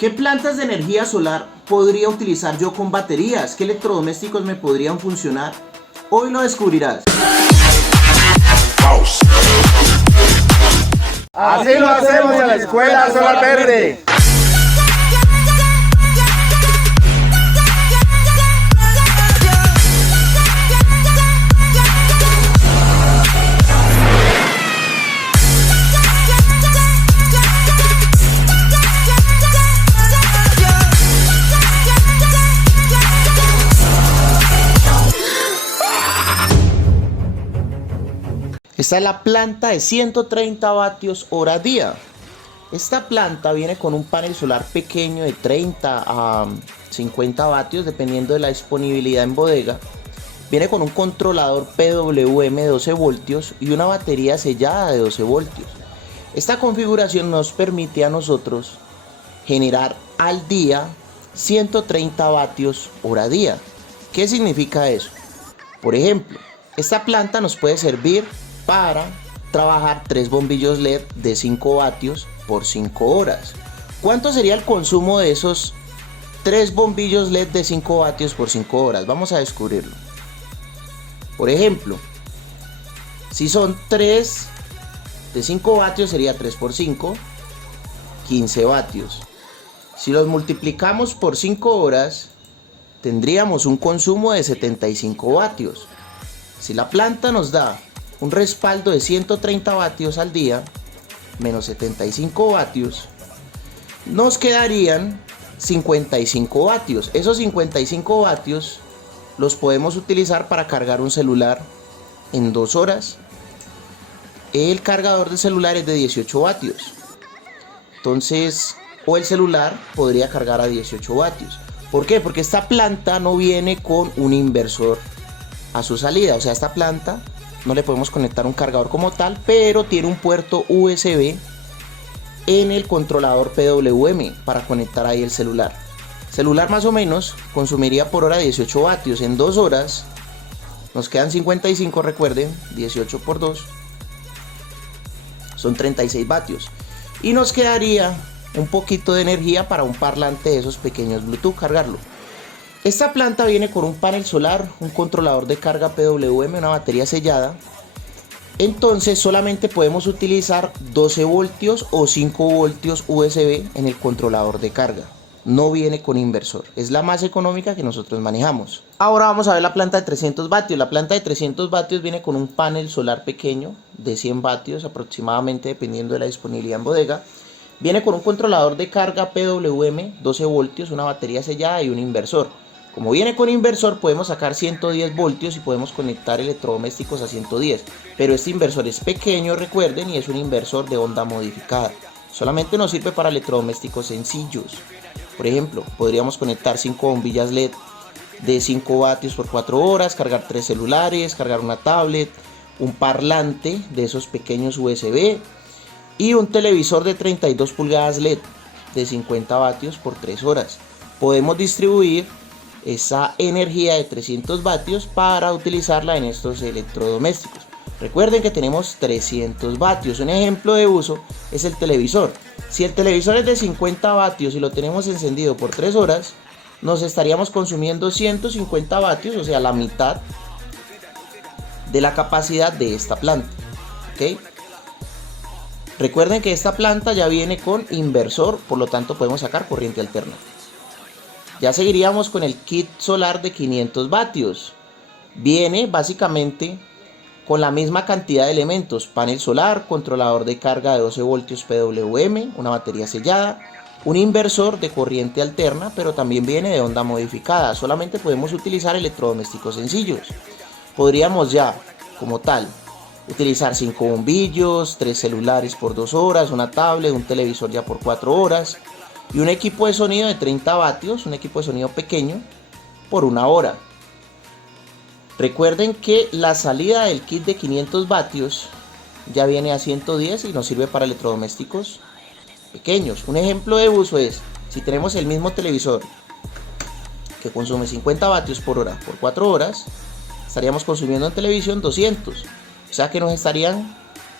¿Qué plantas de energía solar podría utilizar yo con baterías? ¿Qué electrodomésticos me podrían funcionar? Hoy lo descubrirás. Así lo hacemos en la Escuela Solar Verde. Esta es la planta de 130 vatios hora día. Esta planta viene con un panel solar pequeño de 30 a 50 vatios dependiendo de la disponibilidad en bodega. Viene con un controlador PWM de 12 voltios y una batería sellada de 12 voltios. Esta configuración nos permite a nosotros generar al día 130 vatios hora día. ¿Qué significa eso? Por ejemplo, esta planta nos puede servir para trabajar 3 bombillos LED de 5 vatios por 5 horas. ¿Cuánto sería el consumo de esos 3 bombillos LED de 5 vatios por 5 horas? Vamos a descubrirlo. Por ejemplo, si son 3 de 5 vatios sería 3 por 5, 15 vatios. Si los multiplicamos por 5 horas, tendríamos un consumo de 75 vatios. Si la planta nos da un respaldo de 130 vatios al día, menos 75 vatios, nos quedarían 55 vatios. Esos 55 vatios los podemos utilizar para cargar un celular en 2 horas. El cargador de celular es de 18 vatios. Entonces, o el celular podría cargar a 18 vatios. ¿Por qué? Porque esta planta no viene con un inversor a su salida. O sea, esta planta no le podemos conectar un cargador como tal, pero tiene un puerto USB en el controlador PWM para conectar ahí el celular. El celular más o menos consumiría por hora 18 vatios. En 2 horas nos quedan 55, recuerden, 18 por 2 son 36 vatios. Y nos quedaría un poquito de energía para un parlante de esos pequeños Bluetooth cargarlo. Esta planta viene con un panel solar, un controlador de carga PWM, una batería sellada. Entonces solamente podemos utilizar 12 voltios o 5 voltios USB en el controlador de carga. No viene con inversor. Es la más económica que nosotros manejamos. Ahora vamos a ver la planta de 300 vatios. La planta de 300 vatios viene con un panel solar pequeño de 100 vatios aproximadamente, dependiendo de la disponibilidad en bodega. Viene con un controlador de carga PWM, 12 voltios, una batería sellada y un inversor. Como viene con inversor, podemos sacar 110 voltios y podemos conectar electrodomésticos a 110. Pero este inversor es pequeño, recuerden, y es un inversor de onda modificada. Solamente nos sirve para electrodomésticos sencillos. Por ejemplo, podríamos conectar 5 bombillas LED de 5 vatios por 4 horas, cargar 3 celulares, cargar una tablet, un parlante de esos pequeños USB y un televisor de 32 pulgadas LED de 50 vatios por 3 horas. Podemos distribuir esa energía de 300 vatios para utilizarla en estos electrodomésticos. Recuerden que tenemos 300 vatios. Un ejemplo de uso es el televisor. Si el televisor es de 50 vatios y lo tenemos encendido por 3 horas, nos estaríamos consumiendo 150 vatios, o sea, la mitad de la capacidad de esta planta. ¿Okay? Recuerden que esta planta ya viene con inversor, por lo tanto podemos sacar corriente alterna. Ya seguiríamos con el kit solar de 500 vatios. Viene básicamente con la misma cantidad de elementos: panel solar, controlador de carga de 12 voltios PWM, una batería sellada, un inversor de corriente alterna, pero también viene de onda modificada. Solamente podemos utilizar electrodomésticos sencillos. Podríamos ya, como tal, utilizar 5 bombillos, 3 celulares por 2 horas, una tablet, un televisor ya por 4 horas y un equipo de sonido de 30 vatios, un equipo de sonido pequeño, por 1 hora. Recuerden que la salida del kit de 500 vatios ya viene a 110 y nos sirve para electrodomésticos pequeños. Un ejemplo de uso es, si tenemos el mismo televisor que consume 50 vatios por hora por 4 horas, estaríamos consumiendo en televisión 200. O sea que nos estarían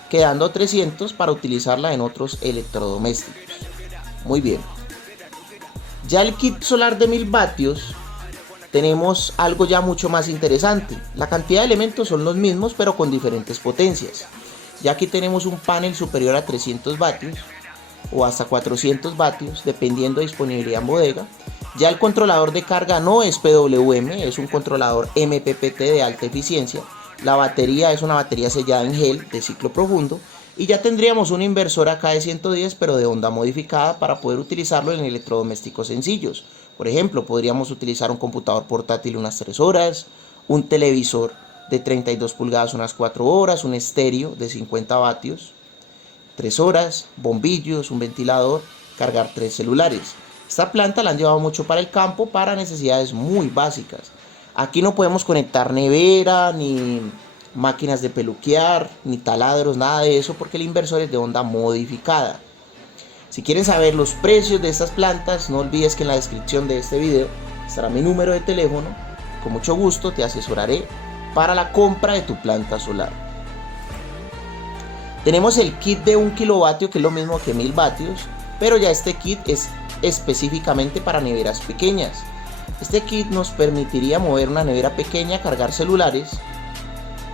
quedando 300 para utilizarla en otros electrodomésticos. Muy bien. Ya el kit solar de 1000 vatios tenemos algo ya mucho más interesante. La cantidad de elementos son los mismos pero con diferentes potencias. Ya aquí tenemos un panel superior a 300 vatios o hasta 400 vatios dependiendo de disponibilidad en bodega. Ya el controlador de carga no es PWM, es un controlador MPPT de alta eficiencia. La batería es una batería sellada en gel de ciclo profundo. Y ya tendríamos un inversor acá de 110 pero de onda modificada para poder utilizarlo en electrodomésticos sencillos. Por ejemplo, podríamos utilizar un computador portátil unas 3 horas, un televisor de 32 pulgadas unas 4 horas, un estéreo de 50 vatios, 3 horas, bombillos, un ventilador, cargar 3 celulares. Esta planta la han llevado mucho para el campo para necesidades muy básicas. Aquí no podemos conectar nevera, ni máquinas de peluquear, ni taladros, nada de eso porque el inversor es de onda modificada. Si quieren saber los precios de estas plantas, no olvides que en la descripción de este video estará mi número de teléfono. Con mucho gusto te asesoraré para la compra de tu planta solar. Tenemos el kit de 1 kilovatio que es lo mismo que 1000 vatios, pero ya este kit es específicamente para neveras pequeñas. Este kit nos permitiría mover una nevera pequeña, cargar celulares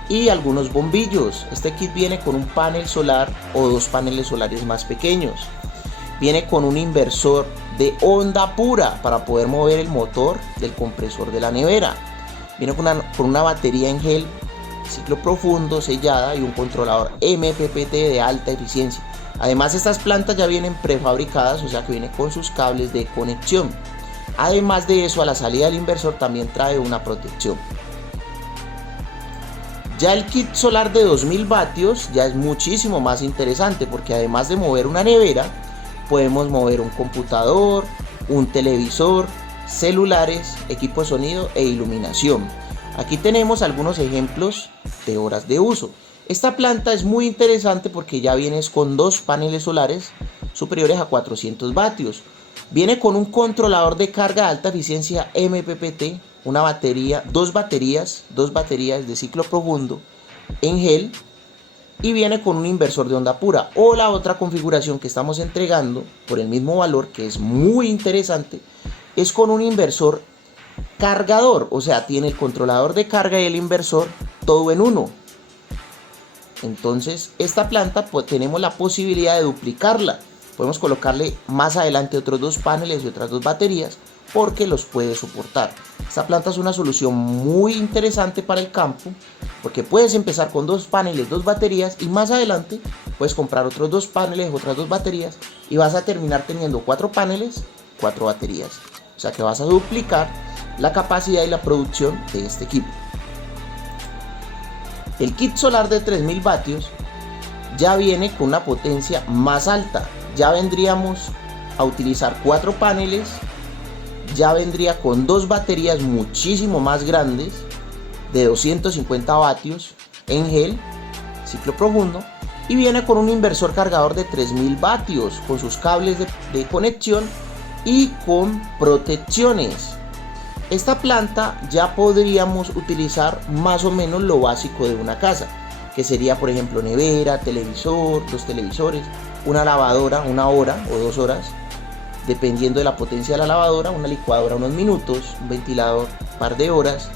y algunos bombillos. Este kit viene con un panel solar o 2 paneles solares más pequeños. Viene con un inversor de onda pura para poder mover el motor del compresor de la nevera. Viene con una batería en gel, ciclo profundo, sellada y un controlador MPPT de alta eficiencia. Además, estas plantas ya vienen prefabricadas, o sea que vienen con sus cables de conexión. Además de eso, a la salida del inversor también trae una protección. Ya el kit solar de 2000 vatios ya es muchísimo más interesante porque además de mover una nevera, podemos mover un computador, un televisor, celulares, equipo de sonido e iluminación. Aquí tenemos algunos ejemplos de horas de uso. Esta planta es muy interesante porque ya viene con 2 paneles solares superiores a 400 vatios. Viene con un controlador de carga de alta eficiencia MPPT, una batería, dos baterías de ciclo profundo en gel. Y viene con un inversor de onda pura. O la otra configuración que estamos entregando por el mismo valor, que es muy interesante, es con un inversor cargador. O sea, tiene el controlador de carga y el inversor todo en uno. Entonces esta planta pues tenemos la posibilidad de duplicarla. Podemos colocarle más adelante otros 2 paneles y otras 2 baterías porque los puede soportar. Esta planta es una solución muy interesante para el campo porque puedes empezar con 2 paneles, 2 baterías y más adelante puedes comprar otros 2 paneles, otras 2 baterías y vas a terminar teniendo 4 paneles, 4 baterías. O sea que vas a duplicar la capacidad y la producción de este equipo. El kit solar de 3000 vatios ya viene con una potencia más alta. Ya vendríamos a utilizar 4 paneles. Ya vendría con 2 baterías muchísimo más grandes de 250 vatios en gel, ciclo profundo, y viene con un inversor cargador de 3000 vatios con sus cables de conexión y con protecciones. Esta planta ya podríamos utilizar más o menos lo básico de una casa, que sería por ejemplo nevera, televisor, 2 televisores, una lavadora, 1 hora o 2 horas, dependiendo de la potencia de la lavadora, una licuadora unos minutos, un ventilador un par de horas,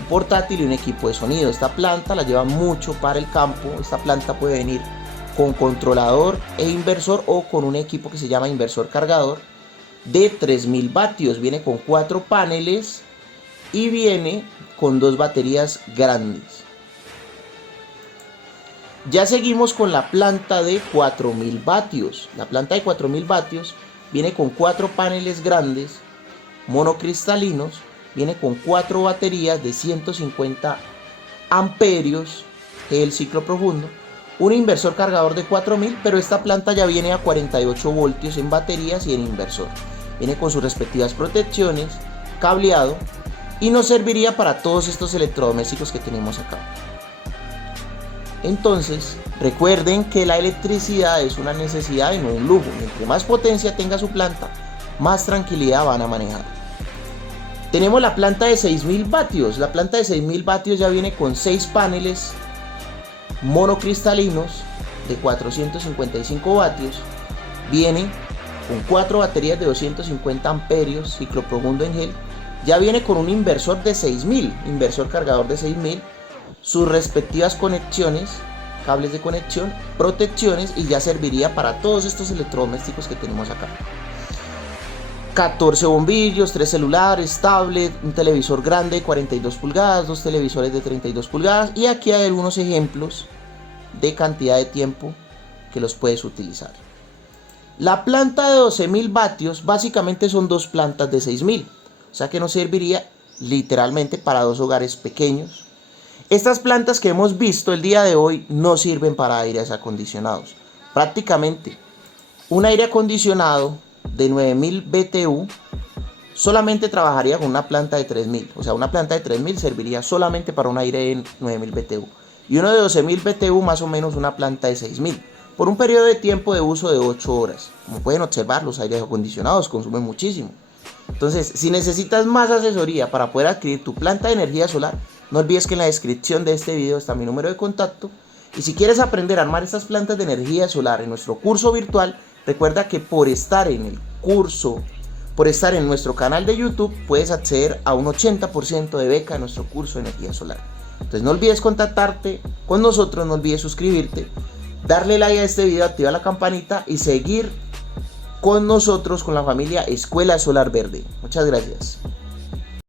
un portátil y un equipo de sonido. Esta planta la lleva mucho para el campo. Esta planta puede venir con controlador e inversor o con un equipo que se llama inversor cargador de 3000 vatios. Viene con 4 paneles y viene con 2 baterías grandes. Ya seguimos con la planta de 4000 vatios. La planta de 4000 vatios viene con 4 paneles grandes monocristalinos, viene con 4 baterías de 150 amperios el ciclo profundo, un inversor cargador de 4000, pero esta planta ya viene a 48 voltios en baterías y en inversor. Viene con sus respectivas protecciones, cableado y nos serviría para todos estos electrodomésticos que tenemos acá. Entonces, recuerden que la electricidad es una necesidad y no un lujo. Entre más potencia tenga su planta, más tranquilidad van a manejar. Tenemos la planta de 6000 vatios. La planta de 6000 vatios ya viene con 6 paneles monocristalinos de 455 vatios. Viene con 4 baterías de 250 amperios, ciclo profundo en gel. Ya viene con un inversor de 6000, inversor cargador de 6000, sus respectivas conexiones, cables de conexión, protecciones, y ya serviría para todos estos electrodomésticos que tenemos acá. 14 bombillos, 3 celulares, tablet, un televisor grande de 42 pulgadas, 2 televisores de 32 pulgadas, y aquí hay algunos ejemplos de cantidad de tiempo que los puedes utilizar. La planta de 12.000 vatios básicamente son dos plantas de 6.000, o sea que nos serviría literalmente para dos hogares pequeños. Estas plantas que hemos visto el día de hoy no sirven para aires acondicionados. Prácticamente un aire acondicionado de 9.000 BTU solamente trabajaría con una planta de 3.000. O sea, una planta de 3.000 serviría solamente para un aire de 9.000 BTU. Y uno de 12.000 BTU más o menos una planta de 6.000. Por un periodo de tiempo de uso de 8 horas. Como pueden observar, los aires acondicionados consumen muchísimo. Entonces, si necesitas más asesoría para poder adquirir tu planta de energía solar, no olvides que en la descripción de este video está mi número de contacto. Y si quieres aprender a armar estas plantas de energía solar en nuestro curso virtual, recuerda que por estar en el curso, por estar en nuestro canal de YouTube, puedes acceder a un 80% de beca en nuestro curso de energía solar. Entonces no olvides contactarte con nosotros, no olvides suscribirte, darle like a este video, activar la campanita y seguir con nosotros, con la familia Escuela Solar Verde. Muchas gracias.